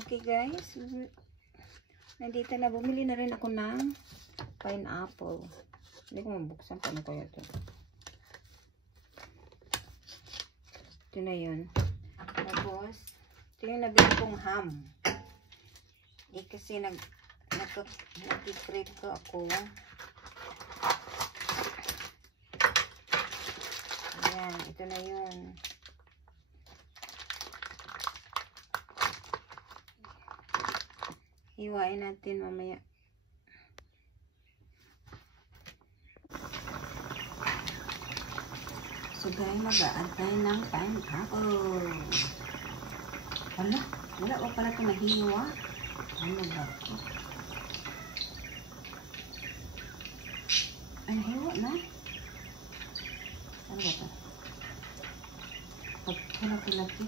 Okay guys, nandito na, bumili na rin ako ng pineapple. Hindi ko mabuksan, paano kaya ito? Ito na yun. Tapos, ito yung nabili kong ham. Kasi nag-crave ko ako. Ayan, ito na yun. Hiwain natin mamaya. So guys, mag-a-add tayo ng pineapple. Wala pa pala ito nahiwa. Ano ba ito? Ay, hiwa na. Ano ba ito? Pagkalaki-laki.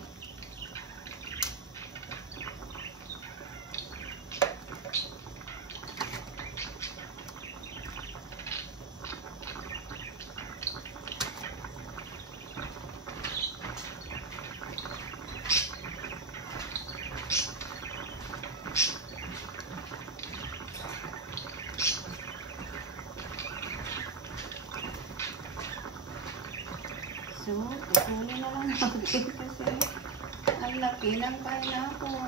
So, ikunin na lang natin kasi ang laki ng pineapple.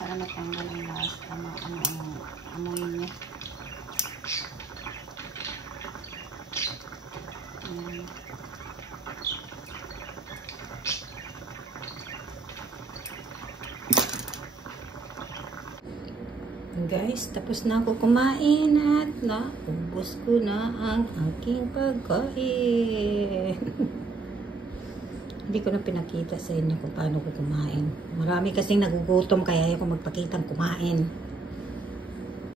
Para matanggal ang last amoy niya. Ayan. Guys, tapos na ako kumain at naubos ko na ang aking pagkain. Hindi ko na pinakita sa inyo kung paano ko kumain. Marami kasing nagugutom kaya ayaw ko magpakitang kumain.